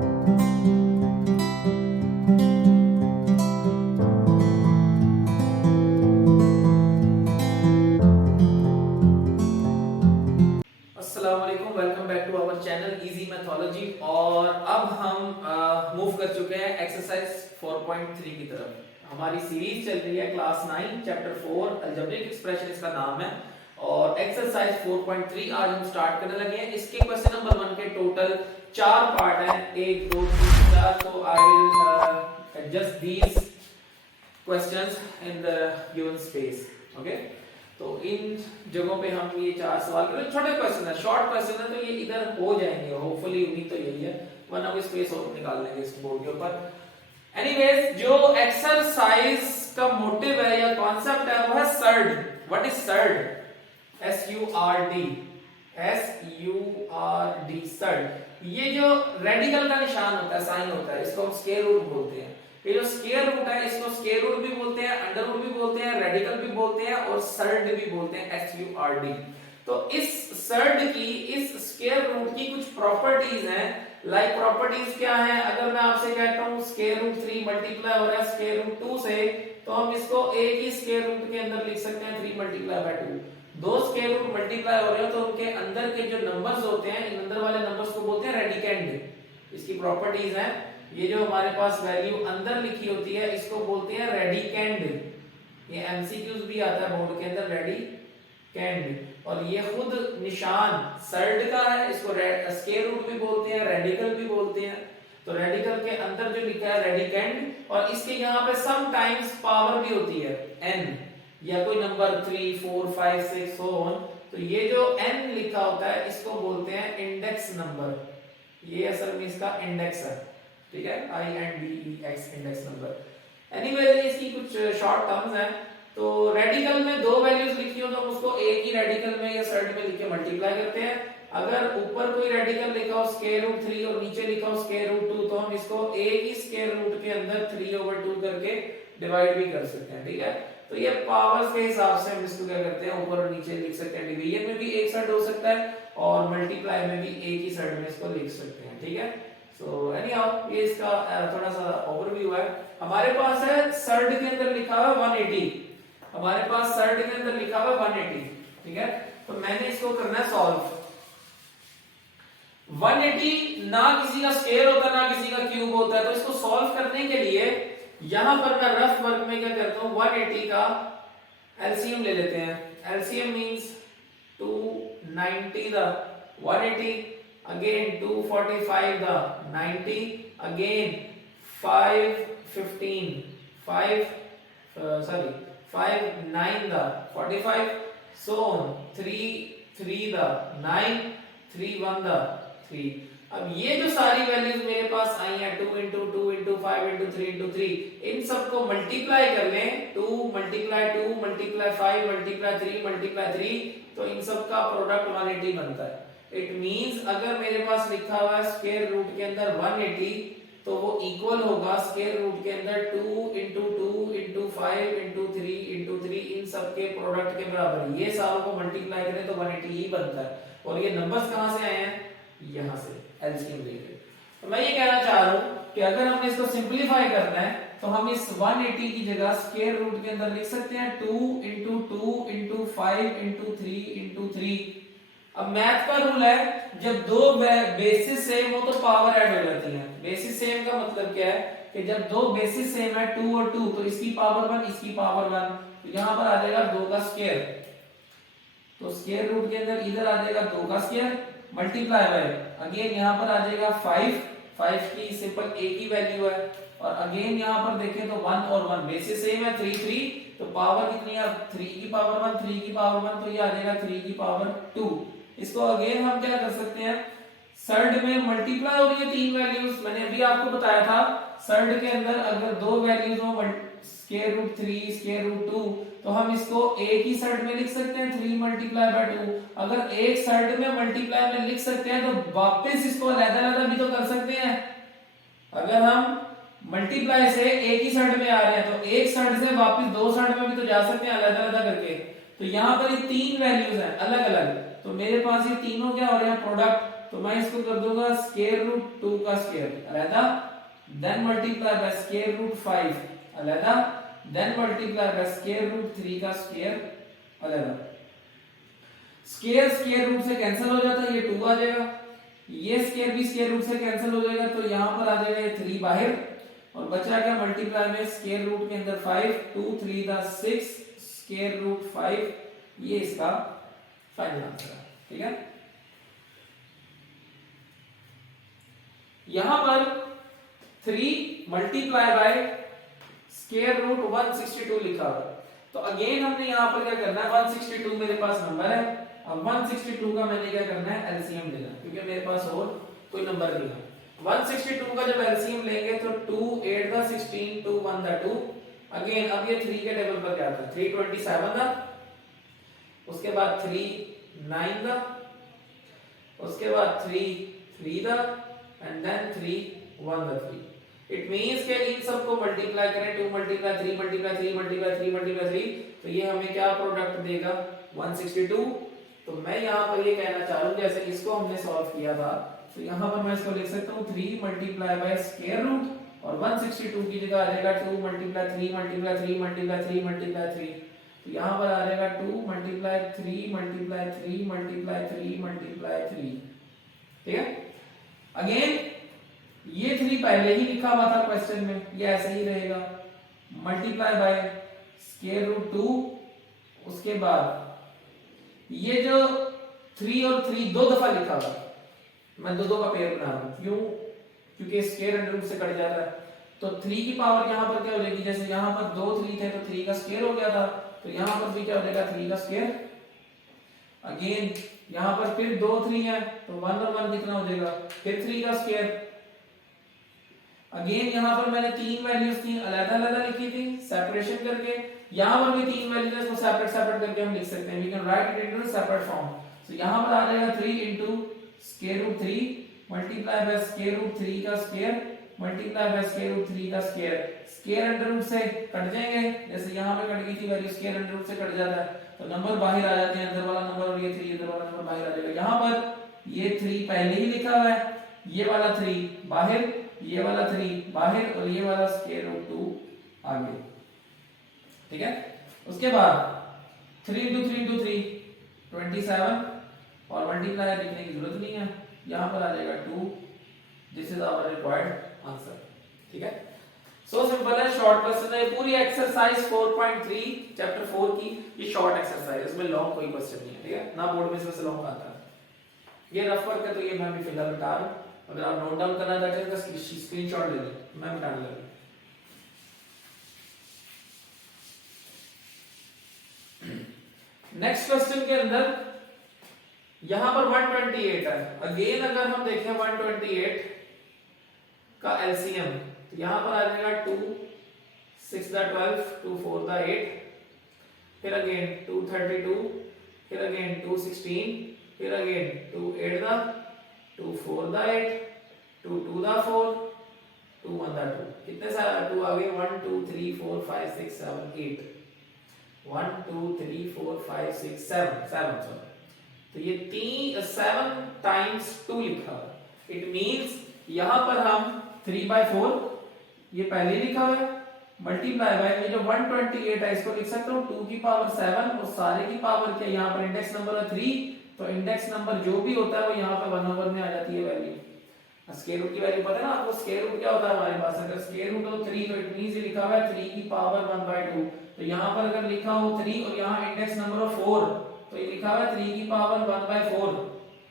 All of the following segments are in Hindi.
अस्सलाम वालेकुम, welcome back to our channel easy mathology. और अब हम मूव कर चुके हैं एक्सरसाइज 4.3 की तरफ। हमारी सीरीज चल रही है क्लास 9 चैप्टर 4 अलजेब्रिक एक्सप्रेशन इसका नाम है। और एक्सरसाइज 4.3 आज हम स्टार्ट करने लगे हैं। इसके क्वेश्चन नंबर 1 के टोटल 4 पार्ट हैं, 1 2 3 4। तो I will adjust these questions in the given space. Okay, तो इन जगहों पे हम ये 4 सवाल करें। छोटे क्वेश्चन है, शॉर्ट क्वेश्चन है, तो ये इधर हो जाएंगे होपफुली, उम्मीद तो यही है, वरना कोई स्पेस और निकाल लेंगे इस बोर्ड के ऊपर। एनीवेज, जो एक्सरसाइज का मोटिव है या कॉन्सेप्ट है वो है surd. What is surd? SURD, SURD, surd. ये जो रेडिकल का निशान होता है, साइन होता है, इसको हम स्क्वायर रूट बोलते हैं। ये जो स्क्वायर रूट है इसको स्क्वायर रूट भी बोलते हैं, अंडर रूट भी बोलते हैं, रेडिकल भी बोलते हैं और सर्ड भी बोलते हैं, SURD। तो इस सर्ड की, इस स्क्वायर रूट की कुछ प्रॉपर्टीज हैं। लाइक प्रॉपर्टीज क्या है? अगर मैं आपसे कहता हूं स्क्वायर रूट 3 मल्टीप्लाई हो रहा है स्क्वायर रूट 2 से, तो हम इसको एक ही स्क्वायर रूट के अंदर लिख सकते हैं 3 मल्टीप्लाई बाय 2। दो स्क्वायर रूट मल्टीप्लाई हो रहे हो तो उनके अंदर के जो नंबर्स होते हैं, इन अंदर वाले नंबर्स को बोलते हैं रेडिकेंड। इसकी प्रॉपर्टीज हैं, ये जो हमारे पास वैल्यू अंदर लिखी होती है इसको बोलते हैं रेडिकेंड। ये एमसीक्यूज भी आता है बोर्ड के अंदर, रेडिकेंड। और ये खुद निशान सर्ड का है, इसको स्क्वायर रूट भी बोलते हैं, रेडिकल भी बोलते हैं। तो रेडिकल के अंदर जो लिखा है रेडिकेंड, और इसके यहाँ पे सम टाइम्स पावर भी होती है n, या कोई नंबर 3 4 5 6 so on। तो ये जो n लिखा होता है इसको बोलते हैं इंडेक्स नंबर। ये असल में इसका इंडेक्स है, ठीक है, INDEX, इंडेक्स नंबर। एनीवेज, इसकी कुछ शॉर्ट टर्म्स हैं। तो रेडिकल में दो वैल्यूज लिखी हो तो हम उसको एक ही रेडिकल में या सर्ड में लिख के मल्टीप्लाई करते हैं। अगर ऊपर कोई रेडिकल लिखा हो स्क्वायर रूट 3 और नीचे लिखा हो स्क्वायर रूट 2, तो हम इसको एक ही स्क्वायर रूट के अंदर 3/2 करके डिवाइड भी कर सकते हैं, ठीक है। तो ये पावर्स के हिसाब से हम इसको क्या करते हैं, ऊपर और नीचे लिख सकते हैं। डिवीजन में भी एक सर्ड हो सकता है और मल्टीप्लाई में भी एक ही सर्ड में इसको लिख सकते हैं, ठीक है। सो एनी हाउ, ये इसका थोड़ा सा ओवरव्यू है। हमारे पास है सर्ड के अंदर लिखा हुआ 180, हमारे पास सर्ड के अंदर लिखा हुआ 180, ठीक है। तो मैंने इसको करना है सॉल्व। 180 ना किसी का स्क्वायर होता है ना किसी का क्यूब होता है, तो इसको सॉल्व करने के लिए यहां पर मैं रफ वर्क में क्या करता हूं, 180 का एलसीएम ले लेते हैं। LCM means 290 the 180, again 245 the 90, again 515 59 the 45, so on 3 the 9, 31 the 3। अब ये जो सारी वैल्यूज मेरे पास आई हैं 2 into 2 into 5 into 3 into 3, इन सबको मल्टीप्लाई कर लें, 2 multiply 2 multiply 5 multiply 3 multiply 3, तो इन सब का प्रोडक्ट 180 बनता है। इट मींस अगर मेरे पास लिखा हुआ है स्क्वायर रूट के अंदर 180, तो वो इक्वल होगा स्क्वायर रूट के अंदर 2 into 2 into 5 into 3 into 3, इन सब के प्रोडक्ट के बराबर। ये सारों को मल्टीप्लाई करें तो 180 ही बनता है। और ये नंबर्स कहां से आए हैं? यहां से, एलसीएम लेके। तो मैं ये कहना चाह रहा हूं कि अगर हमने इसको सिंपलीफाई करना है तो हम इस 180 की जगह स्क्वायर रूट के अंदर लिख सकते हैं 2 into 2 into 5 into 3 into 3। अब मैथ का रूल है, जब दो बेसिस सेम हो तो पावर ऐड हो जाती है। बेसिस सेम का मतलब क्या है कि जब दो बेसिस सेम है 2 और 2, तो इसकी पावर 1 इसकी पावर 1, तो यहां पर आ जाएगा 2 का स्क्वायर। तो स्क्वायर रूट के अंदर इधर आ जाएगा 2 का स्क्वायर मल्टीप्लाई बाय, अगेन यहां पर आ जाएगा 5 की सिंपल एक ही वैल्यू है, और अगेन यहां पर देखें तो 1 और 1 बेसिस सेम है 3, तो पावर कितनी है? 3 की पावर 1, 3 की पावर 1, तो ये आ जाएगा 3 की पावर 2। इसको अगेन हम क्या कर सकते हैं, सर्ड में मल्टीप्लाई हो रही है तीन वैल्यूज। मैंने अभी आपको बताया था सर्ड के अंदर अगर दो वैल्यूज हो स्क्वायर रूट 3 स्क्वायर रूट 2, तो हम इसको एक ही सर्ड में लिख सकते हैं 3 मल्टीप्लाई बाय 2। अगर एक सर्ड में मल्टीप्लाई में लिख सकते हैं तो वापस इसको अलग-अलग भी तो कर सकते हैं। अगर हम मल्टीप्लाई से एक ही सर्ड में आ रहे हैं तो एक सर्ड से वापस दो सर्ड में भी तो जा सकते हैं अलग-अलग करके। तो यहां पर ये तीन वैल्यूज हैं अलग अलग, तो मेरे पास ये तीनों क्या हो रहे हैं प्रोडक्ट तो मैं इसको कर दूंगा स्क्वायर रूट 2 का स्क्वायर अलग, then multiply by square root 5 अलग, then multiply by square root 3 का स्क्वायर अलग। स्क्वायर स्क्वायर रूट से कैंसिल हो जाता है, ये 2 आ जाएगा, ये स्क्वायर भी स्क्वायर रूट से कैंसिल हो जाएगा, तो यहां पर आ जाएगा ये 3 बाहर, और बचा क्या मल्टीप्लाई में स्क्वायर रूट के अंदर 5, 2 3 दा 6 स्क्वायर रूट 5, ये इसका फाइनल आंसर है। ठीक है, यहां पर 3 मल्टीप्लाई बाय स्क्वायर रूट 162 लिखा हुआ है, तो अगेन हमने यहां पर क्या करना है, 162 मेरे पास नंबर है, अब 162 का मैंने क्या करना है एलसीएम लेना, क्योंकि मेरे पास और कोई नंबर नहीं है। 162 का जब एलसीएम लेंगे तो 2 8 दा 16 2 1 दा 2, अगेन अब ये 3 के टेबल पर क्या आता है 3 27 दा, उसके बाद 3 9 दा, उसके बाद 3 3 दा, एंड देन 3 1 दा 3। इट मींस कि इन सबको मल्टीप्लाई करें, 2 मल्टीप्लाई 3 मल्टीप्लाई 3 मल्टीप्लाई 3 मल्टीप्लाई 3, तो ये हमें क्या प्रोडक्ट देगा 162। तो मैं यहां पर ये कहना चाह रहा हूं जैसे इसको हमने सॉल्व किया था, तो यहां पर मैं इसको लिख सकता हूं 3 मल्टीप्लाई बाय स्क्वायर रूट, और 162 की जगह आ जाएगा 2 मल्टीप्लाई 3 मल्टीप्लाई 3 मल्टीप्लाई 3 मल्टीप्लाई 3, तो यहां पर आ जाएगा 2 मल्टीप्लाई 3 मल्टीप्लाई 3 मल्टीप्लाई 3 मल्टीप्लाई 3। ठीक है, अगेन ये 3 पहले ही लिखा हुआ था क्वेश्चन में, ये ऐसे ही रहेगा, मल्टीप्लाई बाय स्क्वायर रूट 2, उसके बाद ये जो 3 और 3 दो दफा लिखा हुआ, मैं दो का पेयर बना रहा हूं, क्यों, क्योंकि स्क्वायर अंडर रूट से कट जाता है, तो 3 की पावर यहां पर क्या हो जाएगी, जैसे यहां पर 2 3 थे तो 3 का स्क्वायर हो गया था, तो यहां पर भी क्या हो जाएगा 3 का स्क्वायर, अगेन यहां पर फिर 2 3 है तो 1 और 1 लिखना हो जाएगा, फिर 3 का स्क्वायर, अगेन यहां पर मैंने 3 वैल्यूज थी अलग-अलग लिखी थी सेपरेशन करके, यहां पर भी 3 वैल्यूज है तो सेपरेट सेपरेट करके हम लिख सकते हैं, we can write it into separate form. So यहां पर आ जाएगा 3 into square root 3 multiply by square root 3 का square multiply by square root 3 का स्क्वायर, स्क्वायर अंडर रूट से कट जाएंगे, जैसे यहां पे कट गई थी वैल्यू, स्क्वायर अंडर रूट से कट जाता है तो नंबर बाहर आ जाते हैं, अंदर वाला नंबर और ये 3 अंदर वाला नंबर बाहर आ जाएगा। यहां पर ये 3 पहले ही लिखा हुआ है, ये वाला 3 बाहर, ये वाला 3 बाहर, और ये वाला स्क्वायर रूट 2 आगे। ठीक है, उसके बाद 3 into 3 into 3 27, और मल्टीप्लाई लिखने की जरूरत नहीं है, यहां पर आ जाएगा 2, this is our required answer. ठीक है, सो सिंपल है, शॉर्ट क्वेश्चन है, पूरी एक्सरसाइज 4.3 चैप्टर 4 की ये शॉर्ट एक्सरसाइज, इसमें लॉन्ग कोई क्वेश्चन नहीं है। ठीक है, ना बोर्ड में इसमें से लॉन्ग आता है, ये रफ वर्क है तो ये मैं भी फिलहाल बता रहा हूं, अगर आप नोट डाउन करना चाहते हैं तो स्क्रीनशॉट ले लें, मैं बताने लगा। नेक्स्ट क्वेश्चन के अंदर यहां पर 128 है, अगेन अगर हम देखें 128 का एलसीएम, तो यहां पर आ जाएगा 2 6 दा 12 2 4 दा 8, फिर अगेन 2 32, फिर अगेन 2 16, फिर अगेन 2 8 दा 2 4 दा 8, 2 2 दा 4, 2 1 दा 2, कितने सारे 2 आ गए, 1 2 3 4 5 6 7 8, 1 2 3 4 5 6 7 7, तो ये 7 टाइम्स 2 लिखा है, इट मींस यहां पर हम 3/4 ये पहले लिखा हुआ है, मल्टीप्लाई बाय ये जो 128 है इसको लिख सकता हूं 2 की पावर 7, और सारे की पावर क्या, यहां पर इंडेक्स नंबर है 3, तो इंडेक्स नंबर जो भी होता है वो यहां पर 1/, में आ जाती है वैल्यू। स्क्वायर रूट की वैल्यू पता है ना आपको, स्क्वायर रूट क्या होता है हमारे पास, अगर स्क्वायर रूट हो 3 तो इट मींस ये लिखा हुआ है 3 की पावर 1/2, तो यहां पर अगर लिखा हो 3 और यहां इंडेक्स नंबर हो 4, तो ये लिखा हुआ है 3 की पावर 1/4,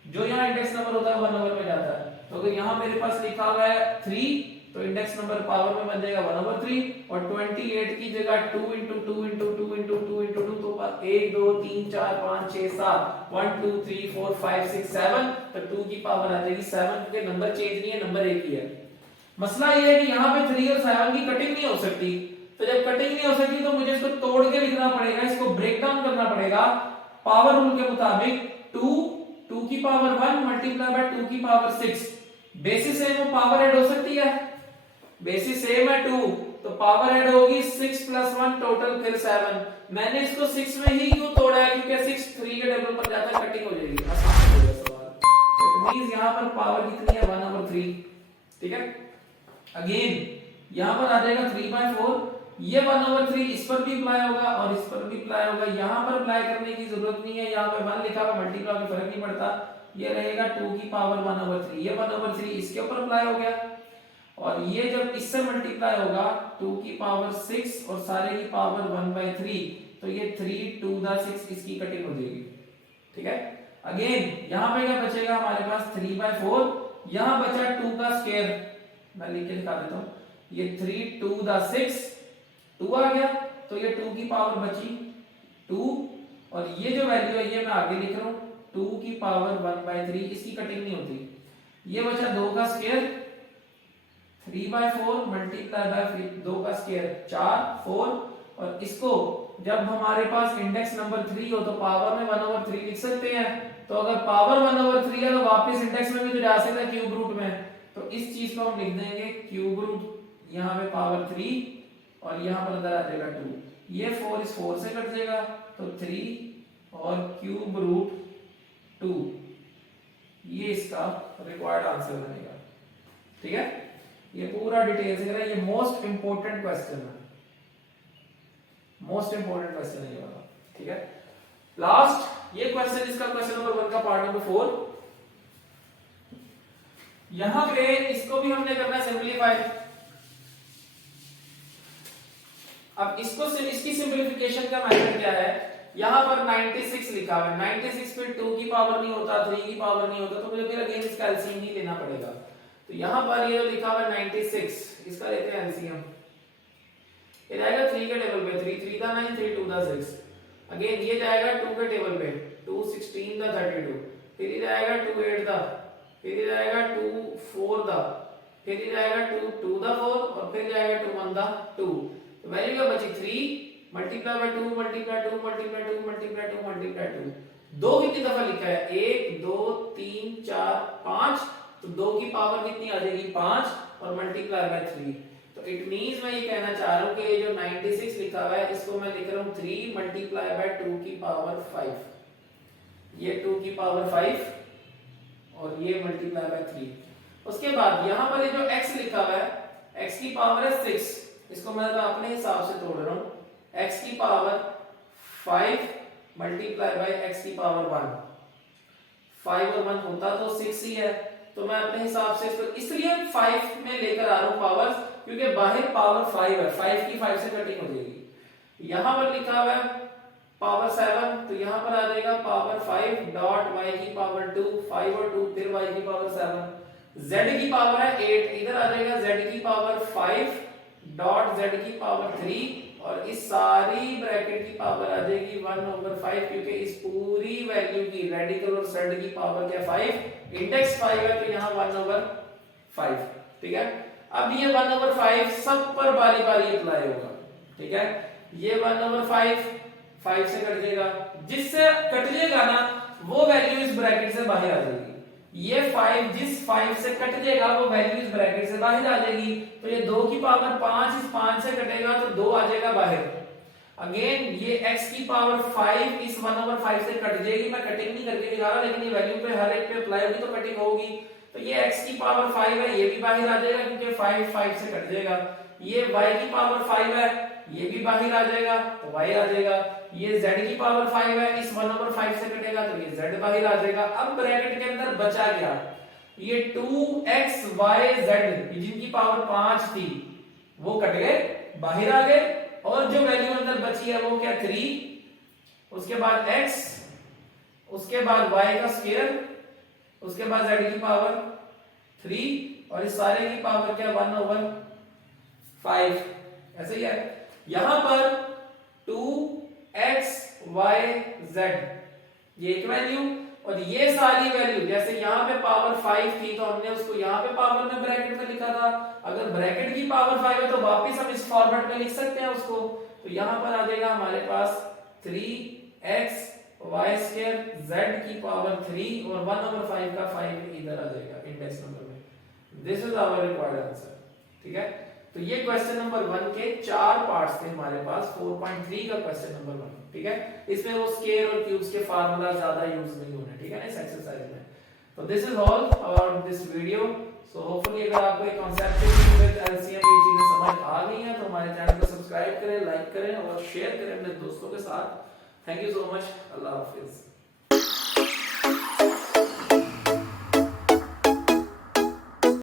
जो यहां इंडेक्स नंबर होता है 1/, में जाता है, तो अगर यहां मेरे पास लिखा हुआ है 3 तो इंडेक्स नंबर पावर में बन जाएगा 1/3, और 28 की जगह 2 into 2 into 2 into 2 into 2, तो 1 2 3 4 5 6 7 1 2 3 4 5 6 7, तो 2 की पावर आ जाएगी 7, क्योंकि नंबर चेंज नहीं है, नंबर एक ही है। मसला ये है कि यहाँ पे 3 और 7 की कटिंग नहीं हो सकती, तो जब कटिंग नहीं हो सकती तो मुझे इसको तोड़ के लिखना पड़ेगा, इसको ब्रेक डाउन करना पड़ेगा पावर रूल के मुताबिक। 2 की पावर 1 मल्टीप्लाई बाय 2 की पावर 6, बेसिस सेम हो, पावर ऐड हो सकती है, बेसिस सेम है 2, तो पावर ऐड होगी 6 + 1 टोटल फिर 7। मैंने इसको 6 में ही क्यों तोड़ा है, क्योंकि 6 3 के टेबल पर जाता है, कटिंग हो जाएगी, आसान हो जाएगा सवाल। मींस यहाँ पर पावर कितनी है 1/3, ठीक है। अगेन यहाँ पर आ जाएगा 3/4, ये 1/3 इस पर भी अप्लाई होगा और इस पर भी अप्लाई होगा, यहाँ पर अप्लाई करने की जरूरत नहीं है, यहाँ पे 1 लिखा हुआ मल्टीप्लाई होकर फर्क नहीं पड़ता, ये रहेगा 2 की पावर 1/3, ये 1/3 इसके ऊपर अप्लाई हो गया, और ये जब इससे मल्टीप्लाई होगा 2 की पावर 6 और सारे की पावर 1/3, तो ये 3 2 द 6 इसकी कटिंग हो जाएगी, ठीक है। अगेन यहाँ पे क्या बचेगा हमारे पास 3/4, यहाँ बचा 2 का स्क्वायर, मैं लिख के दिखा देता हूँ, ये 3 2 द 6 2 आ गया, तो ये 2 की पावर बची 2, और ये जो वैल्यू है ये मैं आगे लिख रहा हूँ 2 की पावर 1/3, इसकी कटिंग नहीं होती, ये बचा 2 का स्क्वायर 3/4 मल्टीप्लाई बाय 2 का स्क्वायर 4 4, और इसको जब हमारे पास इंडेक्स नंबर 3 हो तो पावर में 1/3 लिख सकते हैं, तो अगर पावर 1/3 है तो वापस इंडेक्स में भी तो जा सकते हैं क्यूब रूट में, तो इस चीज को हम लिख देंगे क्यूब रूट, यहाँ पे पावर 3 और यहाँ पर अंदर आ जाएगा 2, ये 4 इस 4 से कट जाएगा, तो 3 और क्यूब रूट 2, ये इसका रिक्वायर्ड आंसर बनेगा, ठीक है। ये पूरा डिटेल से करा, ये मोस्ट इंपोर्टेंट क्वेश्चन है, मोस्ट इंपोर्टेंट क्वेश्चन है ये वाला, ठीक है। लास्ट ये क्वेश्चन इसका क्वेश्चन नंबर 1 का पार्ट नंबर 4, यहां पे इसको भी हमने करना सिंपलीफाई। अब इसको इसकी सिंपलीफिकेशन का मेथड क्या है, यहां पर 96 लिखा हुआ है, 96 पे 2 की पावर नहीं होता, 3 की पावर नहीं होता, तो मुझे फिर अगेन इसका एलसीएम ही लेना पड़ेगा, तो यहां पर ये लिखा हुआ है 96, इसका लेते हैं एलसीएम, ये जाएगा 3 के टेबल पे, 3 3 दा 9, 3 2 दा 6, अगेन ये जाएगा 2 के टेबल पे, 2 16 दा 32, फिर ये जाएगा 2 8 दा, फिर ये जाएगा 2 4 दा, फिर ये जाएगा 2 2 दा 4, और फिर जाएगा 2 1 दा 2, तो वैल्यू क्या बची 3 multiply bye 2 multiply 2 multiply 2 multiply 2 multiply 2, 2 कितनी दफा लिखा है 1 2 3 4 5, तो 2 की पावर कितनी आ जाएगी 5 और मल्टीप्लाई बाय 3, तो इट मींस मैं ये कहना चाह रहा हूं कि ये जो 96 लिखा हुआ है इसको मैं लिख रहा हूं 3 मल्टीप्लाई बाय 2 की पावर 5, ये 2 की पावर 5 और ये मल्टीप्लाई बाय 3, उसके बाद यहां पर ये जो x लिखा हुआ है x की पावर है 6, इसको मैं तो अपने हिसाब से तोड़ रहा हूं, x की पावर 5 मल्टीप्लाई बाय x की पावर 1, 5 और 1 होता तो 6 ही है, तो मैं अपने हिसाब से इसको इसलिए 5 में लेकर आ रहा हूं पावर्स, क्योंकि बाहर पावर 5 है, 5 की 5 से कटिंग हो जाएगी, यहां पर लिखा हुआ है पावर 7, तो यहां पर आ जाएगा पावर 5 डॉट y की पावर 2, 5 और 2 फिर y की पावर 7, z की पावर है 8, इधर आ जाएगा z की पावर 5 डॉट z की पावर 3, और इस सारी ब्रैकेट की पावर आ जाएगी 1/5, क्योंकि इस पूरी वैल्यू की रेडिकल और z की पावर क्या 5, इंडेक्स 5 है, तो यहाँ 1/5, ठीक है। अब ये 1/5 सब पर बारी बारी अप्लाई होगा, ठीक है, ये 1/5 5 से कट जाएगा, जिससे कट जाएगा ना वो वैल्यू इस ब्रैकेट से बाहर आ जाएगी, ये 5 जिस 5 से कट जाएगा वो वैल्यू इस ब्रैकेट से बाहर आ जाएगी, तो ये 2 की पावर 5 इस 5 से कटेगा तो 2 आ जाएगा बाहर, अगेन ये x की पावर 5 इस 1/5 से कट जाएगी, मैं कटिंग नहीं करके दिखा रहा, लेकिन ये वैल्यू पे हर एक पे अप्लाई होगी तो कटिंग होगी, तो ये x की पावर 5 है, ये भी बाहर आ जाएगा क्योंकि 5 5 से कट जाएगा, ये y की पावर 5 है, ये भी बाहर आ जाएगा तो y आ जाएगा, ये z की पावर 5 है, इस 1/5 से कटेगा तो ये z बाहर आ जाएगा। अब ब्रैकेट के अंदर बचा क्या, ये 2x y z जिनकी पावर 5 थी वो कट गए बाहर आ गए, और जो वैल्यू अंदर बची है वो क्या 3, उसके बाद x, उसके बाद y का स्क्वायर, उसके बाद z की पावर 3 और इस सारे की पावर क्या 1/5, ऐसे ही है। यहां पर 2x y z ये एक वैल्यू, और ये सारी वैल्यू जैसे यहाँ पे पावर 5 थी तो हमने उसको यहाँ पे पावर में ब्रैकेट में लिखा था, अगर ब्रैकेट की पावर 5 है तो वापस हम इस फॉर्मेट में लिख सकते हैं उसको, तो यहाँ पर आ जाएगा हमारे पास 3x y स्क्वायर z की पावर 3 और 1/5 का 5 इधर आ जाएगा इंडेक्स नंबर में, this is our required answer, ठीक है। तो ये क्वेश्चन नंबर 1 के 4 पार्ट्स थे हमारे पास, 4.3 का क्वेश्चन नंबर 1, ठीक है। इसमें वो स्केयर और क्यूब्स के फार्मूला ज्यादा यूज नहीं होने, ठीक है ना, इस एक्सरसाइज में। तो this is all about this video. So hopefully अगर आपको ये कॉन्सेप्ट विद एलसीएम ये चीजें समझ आ गई हैं तो हमारे चैनल को सब्सक्राइब करें, लाइक करें और शेयर करें अपने दोस्तों के साथ। Thank you so much. Allah Hafiz.